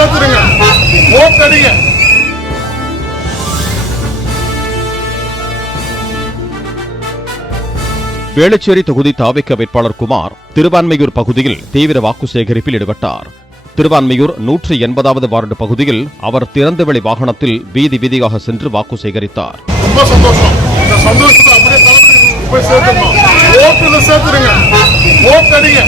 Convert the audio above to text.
சேர்த்துருங்க. ஓட்டடிங்க. வேளச்சேரி தொகுதி தாவேக வேட்பாளர் குமார் திருவான்மையூர் பகுதியில் தீவிர வாக்கு சேகரிப்பில் ஈடுபட்டார். திருவான்மையூர் 180வது வார்டு பகுதியில் அவர் திறந்தவெளி வாகனத்தில் வீதி வீதியாக சென்று வாக்கு சேகரித்தார். ரொம்ப சந்தோஷம். இந்த சந்தோஷத்தை அப்படியே போய் சேர்த்துருங்க. ஓட்டுல சேர்த்துருங்க. ஓட்டடிங்க.